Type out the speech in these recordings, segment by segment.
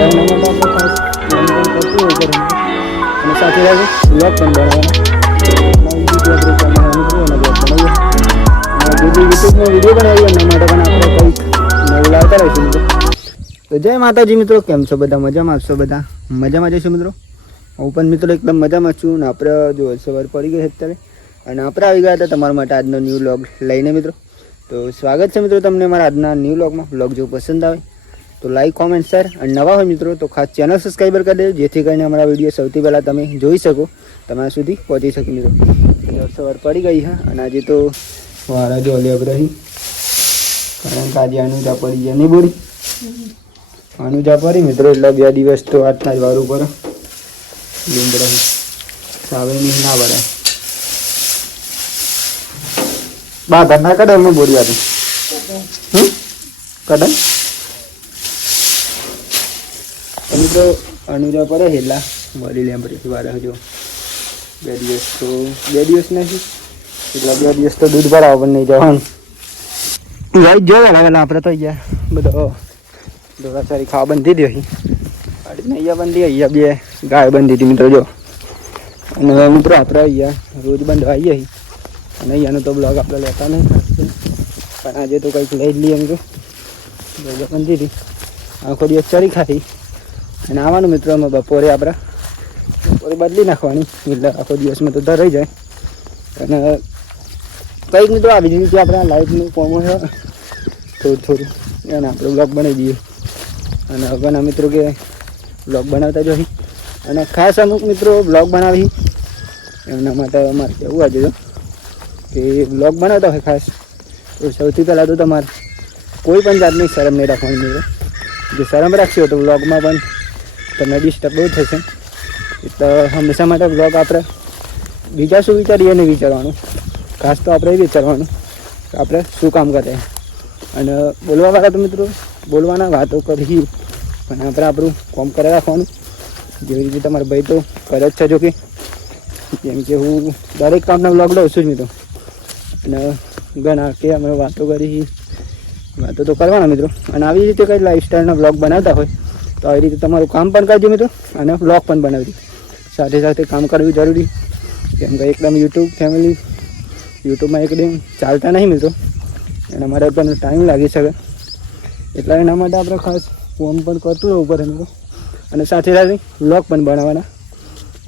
એના માટે આપણે ખાસ પ્લાન પણ કરતું હોય ઘરે અને સાથે સાથે બ્લોગ પણ બનાવવાના અને બીજી આપણે કામમાં મિત્રો એના બ્લોગ બનાવીએ અને જે યુટ્યુબમાં વિડીયો બનાવીએ એના માટે પણ આપણે કંઈક નવું લાવતા રહીશું મિત્રો. તો જય માતાજી મિત્રો, કેમ છો બધા? મજામાં આપશો બધા? મજામાં જઈશું મિત્રો. હું પણ મિત્રો એકદમ મજામાં છું ને આપણે જો સવાર પડી ગઈ અત્યારે અને આપણે આવી ગયા હતા તમારા માટે આજનો ન્યૂ વ્લોગ લઈને મિત્રો. તો સ્વાગત છે મિત્રો તમને મારા આજના ન્યૂ વ્લોગમાં. વ્લોગ જો પસંદ આવે તો લાઈક, કોમેન્ટ, શેર અને નવા હોય મિત્રો તો ખાસ ચેનલ સબસ્ક્રાઈબર કરી દેજો, જેથી કરીને અમારા વિડીયો સૌથી પહેલાં તમે જોઈ શકો, તમારા સુધી પહોંચી શકે મિત્રો. સવાર પડી ગઈ હા અને આજે તો વારા જો લેબ રહી, કારણ કે આજે અનુજા પડી જાય નહીં બોડી અનુજા પડી મિત્રો, એટલે 2 દિવસ તો આજના જ વાર ઉપર લીંબડા સાવેની ના ભરાય બા ઘરના કડાલમાં બોરી આપી કડાલ મિત્રો અનુજા પડે એટલા બોલી લેમ પછી વાર જો 2 દિવસ તો 2 દિવસ નથી એટલા 2 દિવસ તો દૂધ ભરાવ પણ નહીં જવાનું ગાઈ જો વેલા આપણે તો અહીંયા બધો દોરાચારી ખાવા બંધી દીધી અહીંયા બંધી, અહીંયા 2 ગાય બંધી હતી મિત્રો જો. અને મિત્રો આપણે અહીંયા રોજ બંધવા આવીએ અને અહીંયાનો તો બ્લોગ આપણે લેતા નહીં ખાસ પણ આજે તો કંઈક લઈ જ લઈએ મિત્રો. બંધી હતી આખો દિવસ ચરી ખાધી અને આવવાનું મિત્રો અમે બપોરે બદલી નાખવાની એટલે આખો દિવસમાં તો રહી જાય. અને કંઈક મિત્રો આવી રીતે આપણે લાઈટનું કોમ હોય થોડું એને આપણે બ્લોગ બનાવી દઈએ અને હવે મિત્રો કે બ્લોગ બનાવતા જોઈએ. અને ખાસ અમુક મિત્રો બ્લોગ બનાવી એમના માટે અમારે કહેવું આજે કે બ્લોગ બનાવતા હોય ખાસ તો સૌથી પહેલાં તો તમારે કોઈ પણ જાતની શરમ નહીં રાખવાની મિત્રો. જો શરમ રાખશો તો બ્લોગમાં પણ તમને ડિસ્ટર્બ બહુ થશે. એટલે હંમેશા માટે બ્લોગ આપણે બીજા શું વિચારીએ નહીં વિચારવાનું, ખાસ તો આપણે એ વિચારવાનું કે આપણે શું કામ કરીએ. અને બોલવાવાળા તો મિત્રો બોલવાના વાતો કરી પણ આપણે આપણું કામ કરી રાખવાનું. જેવી રીતે તમારા ભાઈ તો કરે જ છે જો કે જેમ કે હું દરેક કામના બ્લોગ લઉં છું જ મિત્રો. અને ઘણા કે અમે વાતો તો કરવાના મિત્રો. અને આવી રીતે કંઈ લાઈફસ્ટાઈલના બ્લોગ બનાવતા હોય તો આવી રીતે તમારું કામ પણ કરજો મિત્રો અને બ્લોગ પણ બનાવજો. સાથે સાથે કામ કરવું જરૂરી, કેમ કે એકદમ યુટ્યુબમાં એકદમ ચાલતા નહીં મિત્રો, એના માટે પણ ટાઈમ લાગી શકે. એટલે એના માટે આપણે ખાસ ફોન પણ કરતું રહેવું પડે મિત્રો. અને સાથે સાથે બ્લોગ પણ બનાવવાના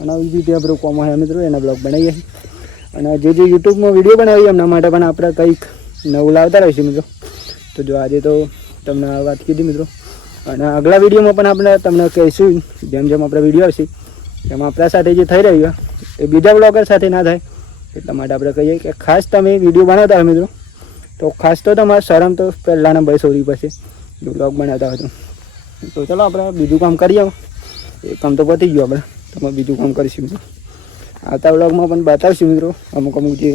અને આવી રીતે આપણું કોમ હોય મિત્રો એના બ્લોગ બનાવીએ. અને જે યુટ્યુબમાં વિડીયો બનાવીએ એમના માટે પણ આપણે કંઈક નવું લાવતા રહીશું મિત્રો. તો જો આજે તો તમને આ વાત કીધી મિત્રો અને આગલા વિડીયોમાં પણ આપણે તમને કહીશું જેમ જેમ આપણે વિડીયો આવશે એમાં આપણા સાથે જે થઈ રહ્યું એ બીજા બ્લોગર સાથે ના થાય. એટલા માટે આપણે કહીએ કે ખાસ તમે વિડીયો બનાવતા હોય મિત્રો તો ખાસ તો તમારે શરમ તો પહેલાંના ભાઈ છોડી પડશે જો બ્લોગ બનાવતા હોય તો ચાલો આપણે બીજું કામ કરીએ. એ કામ તો પતી ગયું, આપણે તમે બીજું કામ કરીશું મિત્રો. આવતા બ્લોગમાં પણ બતાવશું મિત્રો અમુક જે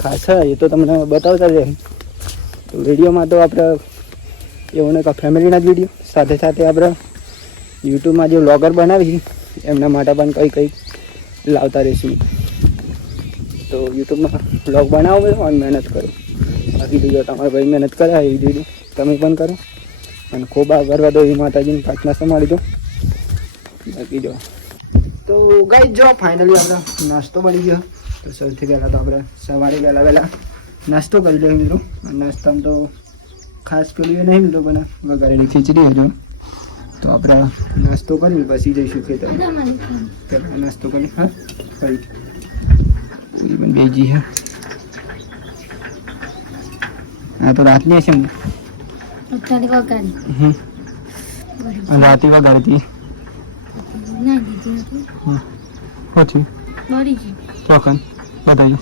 ખાસ હોય એ તો તમને બતાવતા જ રહે. તો વિડીયોમાં તો આપણે એવું ને કે ફેમિલીના જ વિડીયો સાથે સાથે આપણે યુટ્યુબમાં જે વ્લોગર બનાવી એમના માટે પણ કંઈક લાવતા રહીશું. તો યુટ્યુબમાં વ્લોગ બનાવો અને મહેનત કરો. બાકી જો તમારા ભાઈ મહેનત કરે એ રીતે તમે પણ કરો અને ખૂબ આગળ વધો એ માતાજીની પ્રાર્થના સંભાળી દો. બાકી જો તો ગાઈસ જો ફાઇનલી આપણે નાસ્તો બની ગયો. તો સૌથી પહેલાં તો આપણે સવારે વહેલા નાસ્તો કરી લઈએ મિત્રો. નાસ્તામાં તો ખાસ પેલું એ નહીં મિત્રો પણ વઘારેલી ખીચડી હજુ. તો આપણે નાસ્તો કરી પછી જઈશું ખેતર. પહેલાં નાસ્તો કરી હા કરી પણ બેજી હા હા તો રાતની હશે ને રાતે વઘારતી પછી ચોખન બધાઈ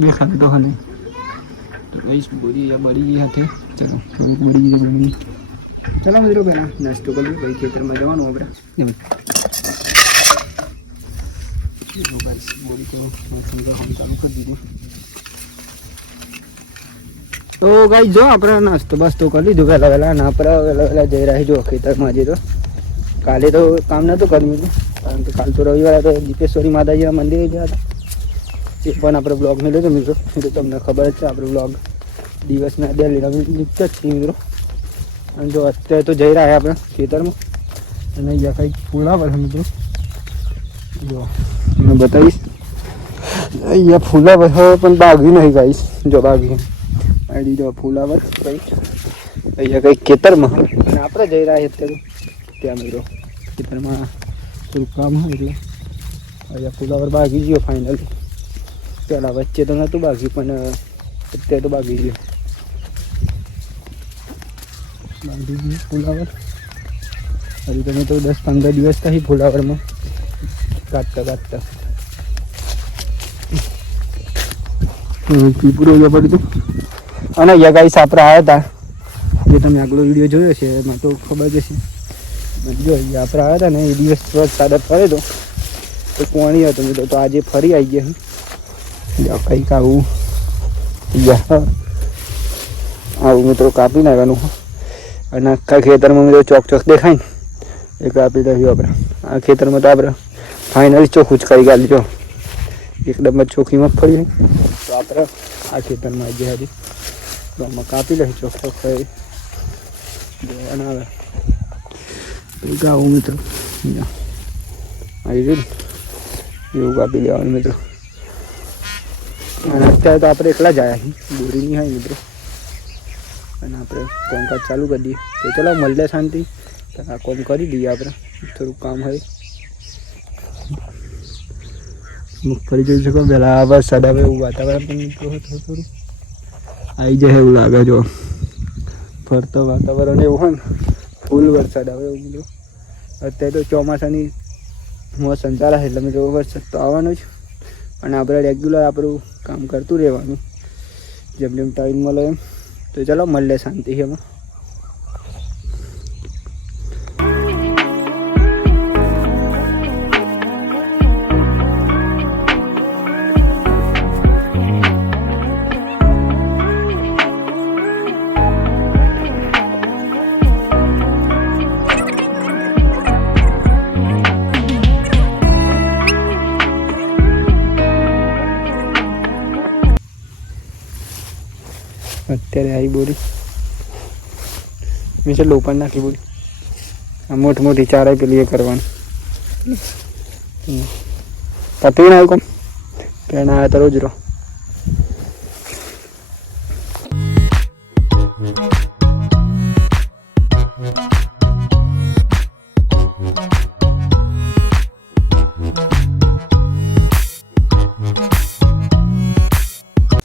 બે ખાલી તો ખાલી તો ગઈ બોરી બળી ગઈ હતી. ચાલો થોડુંક બળી ગઈ. ચાલો મિત્રો પહેલાં નાસ્તો કરીએ ભાઈ ખેતરમાં જવાનું આપણે. બોરી તો ચાલુ કરી દીધું. તો ગાઈ જો આપણે નાસ્તો બાસ્તો કરી લીધું વહેલા અને આપણે વહેલા જઈ રહ્યા જો ખેતરમાં. આજે તો કાલે તો કામ નહોતું કર્યું હતું કારણ કે કાલ તો રવિવાર હતો, દીપેશ્વરી માતાજીના મંદિરે ગયા હતા. એ પણ આપણે બ્લોગ મેં લીધો મિત્રો. તો તમને ખબર જ છે આપણે બ્લોગ દિવસના ડેલી લીધા જ છીએ મિત્રો. અને જો અત્યારે તો જઈ રહ્યા આપણે ખેતરમાં અને અહીંયા કંઈક ફૂલાવર છે મિત્રો જો તમને બતાવીશ અહીંયા ફૂલાવર હવે પણ બાગી નહીં ગાઈશ જો બાગી આવી જો ફૂલાવર કંઈક અહીંયા કંઈક ખેતરમાં અને આપણે જઈ રહ્યા અત્યારે ત્યાં મિત્રો ખેતરમાં થોડું કામ હોય એટલે અહીંયા ફૂલાવર બાગી ગયો ફાઇનલી પહેલાં વચ્ચે તો નહોતું બાગી પણ અત્યારે તો બાગી ગયું બાંધી ગયું ફૂલાવર હજી તમે તો 10-15 દિવસ થઈ ફૂલાવરમાં કાઢતા પીપુરો પડ્યું હતું અને અહીંયા ગાઈસ આપણે આવ્યા હતા જે તમે આગલો વિડીયો જોયો છે એમાં તો ખબર જ હશે જો અહીંયા આપણે આવ્યા હતા ને એ દિવસ વરસાદ પડે તો પાણી હતું મિત્રો તો આજે ફરી આવી ગયા કંઈક આવું આવું મિત્રો કાપી નાખવાનું અને આખા ખેતરમાં મિત્રો ચોક દેખાય ને એ કાપી રહ્યું આપણે આ ખેતરમાં તો આપણે ફાઇનલી ચોખ્ખું જ કરી ગાલી જો એકદમ જ ચોખ્ખી મગફળી તો આપણે આ ખેતરમાં આવી ગયા હજી તો આમાં કાપી લઈએ ચોખ્ખો કરી જોવાના આવે આવું મિત્રો આવી ગયું એવું કાપી લેવાનું મિત્રો અને અત્યારે તો આપણે એકલા જ આવ્યા છીએ દોરી નહીં હોય મિત્રો અને આપણે કોમકાજ ચાલુ કરી દઈએ તો ચલો મળે શાંતિ આ કોમ કરી દઈએ આપણે થોડુંક કામ હોય મગફળી જોઈ શકો પહેલાં વરસાદ આવે એવું વાતાવરણ પણ મિત્રો થોડું આવી જાય એવું લાગે જો ફરતો વાતાવરણ એવું હોય ને ફૂલ વરસાદ આવે એવું મિત્રો અત્યારે તો ચોમાસાની મોસમ ચાલે છે એટલે મિત્રો વરસાદ તો આવવાનો જ અને આપણે રેગ્યુલર આપણું કામ કરતું રહેવાનું જેમ ટાઈમ મળે એમ તો ચાલો મળે શાંતિ એમાં અત્યારે આવી બોરી મેં છે લોપન નાખી બોરી આ મોટી ચારે પેલી એ કરવાનું પતી ના કોમ પેણા આવ્યા તો રોજ રહો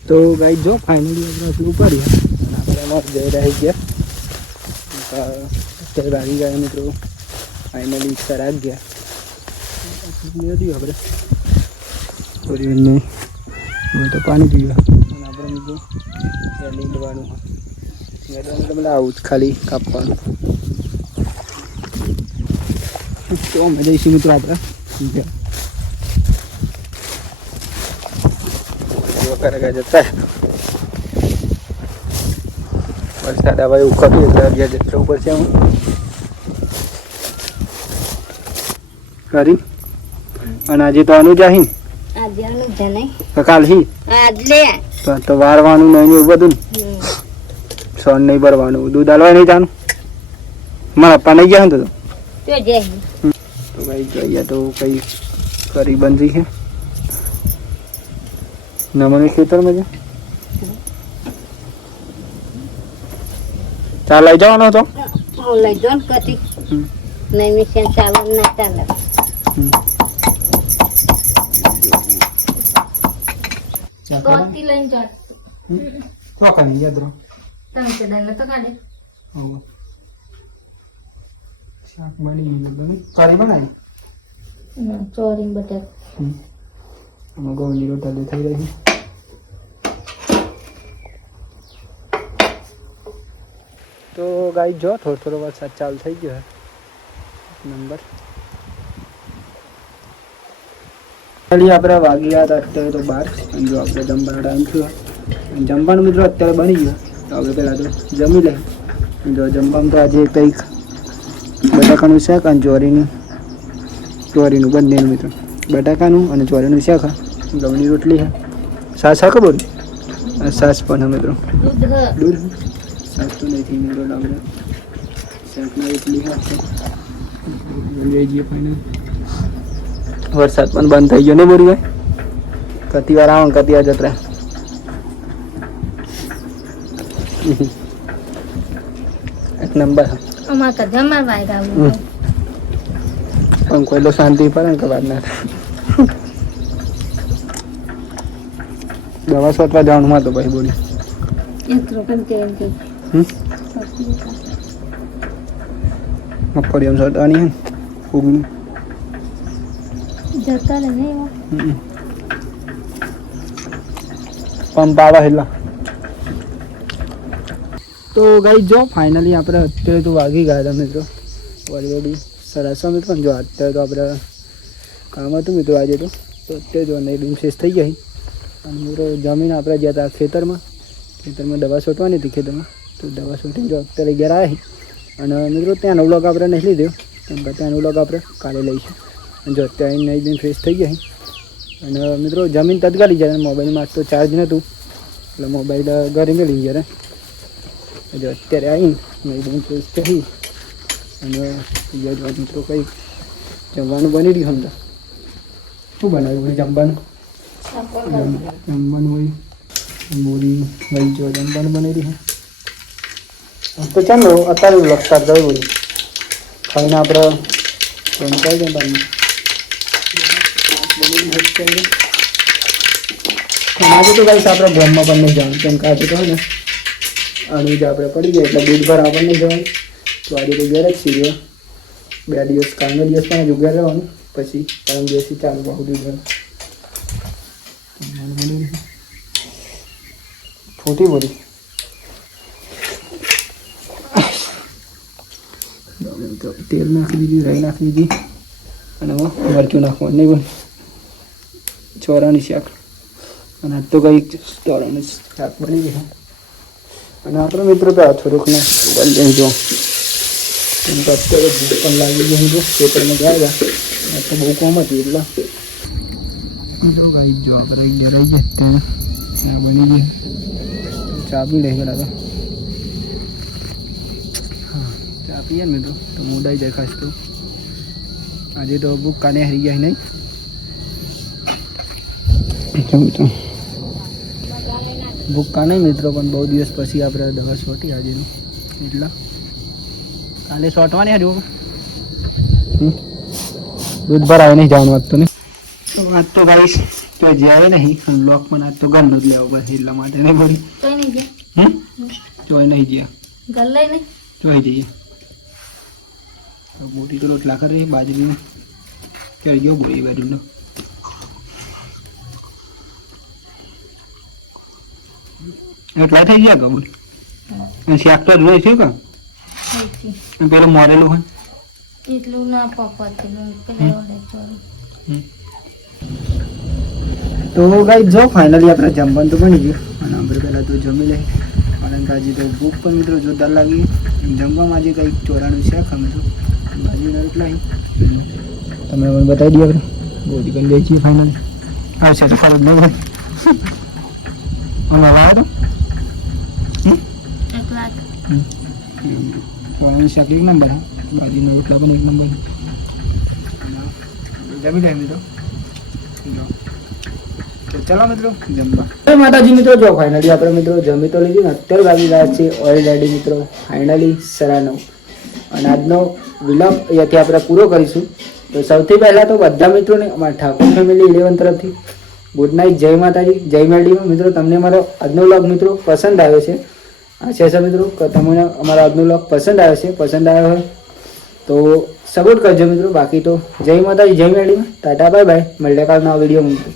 તો ગાઈ જો ફાઇનલી આપણે ઉપાડી આપણે એમાં જઈ રહી ગયા અત્યારે ભાગી ગયા મિત્રો ફાઇનલી ઈચ્છા રાખ ગયા હતી આપણે થોડી વાર તો પાણી પીવા અને આપણે મિત્રો લીંડવાનું એટલે આવું જ ખાલી કાપવાનું તો મજા આવીશું મિત્રો આપણે જતા વરસાદ આવે એવું કરીએ એટલે જતું પડશે હું કરી અને આજે તો અનુજાહી કાલ હી તો વારવાનું નહીં એવું બધું સોન નહીં ભરવાનું દૂધ હાલવા નહીં જાનું મારા પપ્પા નહીં ગયા તો ભાઈ જોઈએ તો કઈ કરી બંધી છે નમને ખેતરમાં છે ચા લઈ જવાનો હતો લઈ જાઓ કદી નહીં મિશન ચાલે ના ચાલે કોતી લઈને જાત તો કાની યાદ રહો તમે તે દાને તો કાઢે હા શાક બની ગયું કરી બનાવી ચોરી બટર ઘઉંની રોટલી થઈ રહી તો ગાઈ જો થોડો વરસાદ ચાલુ થઈ ગયો નંબર આપણે વાગી ગયા હતા અત્યારે તો 12 જો આપણે જમવાનો ટાઈમ થયો જમવાનું મિત્રો અત્યારે બની ગયો તો હવે પહેલાં તો જમી લે જો જમવામાં તો આજે કંઈક બટાકાનું શાક અને ચોરીનું બંનેનું મિત્રો બટાકાનું અને ચોરીનું શાક ઘઉંની રોટલી છે સાસ હા ખબર સાસ પણ હા મિત્રો દૂધ સાસ તો નહીં મિત્રો આપણે ચકના એટલી લઈ જઈએ ફાઇનલ. વરસાદ પણ બંધ થઈ ગયો ને બોરી ભાઈ. કતી વાર આવે કતી વાર જત્રા. એક નંબર અમાર તો જમા ભાઈ ગાવું પણ કોઈ તો શાંતિ પડે ને કે વાત ના દવા શોધવા જવાનું માં તો ભાઈ બોલી એટલું કેમ કે મગફળી એમ શોધવાની હે ફૂગની જતા રહે નહીં પંપ આવે એટલા. તો ગાઈ જો ફાઇનલી આપણે અત્યારે તો વાગી ગયા હતા મિત્રો ઓલરેડી 7:30 મિત્રો. જો અત્યારે તો આપણે કામ હતું મિત્રો આજે તો અત્યારે જો નહીં ડીમ શેષ થઈ ગઈ. અને મિત્રો જમીન આપણે ગયા હતા ખેતરમાં દવા છોટવાની હતી ખેતરમાં. તો દવા છોટીને જો અત્યારે ઘેર આવી અને મિત્રો ત્યાંનો વ્લોગ આપણે નહીં લીધો કેમ કે ત્યાંનો વ્લોગ આપણે કાલે લઈશું. અને જો અત્યારે નહીં ડીમ ફ્રેશ થઈ ગઈ અને મિત્રો જમીન તત્કાલી જાય. મોબાઈલમાં તો ચાર્જ નહોતું એટલે મોબાઈલ ઘરે મેળવી ગયા. જો અત્યારે આવી નહીં ફ્રેશ કરી અને મિત્રો કંઈક જમવાનું બની રહ્યું સમજા. શું બનાવ્યું હોય જમવાનું? જમવાનું હોય બોરી વહી જો જમવાનું બની રહ્યું તો ચાલો અત્યારે લખતા જવું બોલી ખાઈને આપણે પહોંચાઈ જાય બાજુ આજે તો ગાઈસ આપણે બ્રહ્મા પણ નહીં જવાનું કેમ કે આજે તો હોય ને અને જ આપણે પડી ગયા એટલે દૂધ ભર આપણને નહીં જવાનું. તો આજે તો ઘેર જ છીએ 2 દિવસ કાલનો દિવસ પણ હજુ ઘેર રહેવાનું પછી પરમ દિવસથી ચાલુ બહુ દૂધ ભર છોટી બોલી તેલ નાખી દીધી રાઈ નાખી દીધી અને મરચું નાખવાનું નહીં બોલ ચોરાની શાક અને આજ તો કંઈક ચોરાનું શાક બની ગયું. અને આપણો મિત્રો તો થોડુંક ને બની જો કેમ કે અત્યારે ભૂખ પણ લાગી ગઈ તો પેપરમાં ગયા તો બહુ કોમ હતી એટલે મિત્રો ગાઈ જો આપણે ઘેરાઈ ગયા ત્યાં બની ગઈ ચા પી લઈ ગયા હતા. હા ચા પીએ ને મિત્રો તો મોડાઈ જાય ખાસ તો આજે તો ભૂખ કાને હરી ગયા નહીં. મિત્રો ભૂક્કા નહીં મિત્રો પણ બહુ દિવસ પછી આપણે દવા છોટી આજેનું એટલા કાલે છોટવાની હજુ દૂધ ભરાવે નહીં જવાનું વાત તો નહીં વાત તો ભાઈ તો જાય નહીં બ્લોક પણ આજ તો ઘરનું જ લેવું બસ એટલા માટે નહીં પડી ચોય નહીં ગયા ચોઈ જઈએ મોટી તો રોટલા કરે બાજરીનો ક્યારે ગયો બોલી બાજુનો એટલા થઈ ગયા કબૂલ શાક તો જોઈ છે કે પેલું મોરેલું હોય એટલું ના તો ગાઈ જો ફાઇનલી આપણે જમવાનું તો બની ગયું અને આપણે પહેલાં તો જમી લઈએ કારણ કે આજે તો ભૂખ પણ મિત્રો જોરદાર લાગી. જમવામાં આજે કંઈક ચોરાનું શાક અમે તો ભાજીના રોટલા તમે મને બતાવી દઈએ આપણે બોલી કરી લઈએ છીએ ફાઇનલી આવશે તો ફરજ ન હોય અમે આવ્યા તો શાક એક નંબર હા ભાજીના રોટલા પણ એક નંબર જમી લે મિત્રો. તો ચાલો મિત્રો જમવા માતાજી મિત્રો જો ફાઇનલી આપણે મિત્રો જમી તો લીધી ને અત્યારે વાગી ગયા છે ઓલરેડી મિત્રો ફાઇનલી 9:30 અને આજનો વિલોગ અહીંયાથી આપણે પૂરો કરીશું. તો સૌથી પહેલાં તો બધા મિત્રોને અમારા ઠાકોર ફેમિલી 11 તરફથી ગુડ નાઇટ, જય માતાજી, જય મેરડીમાં. મિત્રો તમને મારો આજનો વ્લોગ મિત્રો પસંદ આવ્યો છે આશા છે મિત્રો કે તમને અમારો આજનો વ્લોગ પસંદ આવ્યો છે. પસંદ આવ્યો હોય તો સપોર્ટ કરજો મિત્રો. બાકી તો જય માતાજી, જય મેરડીમાં. Tata bye bye. મળીએ કાલના વિડીયો મૂકજો.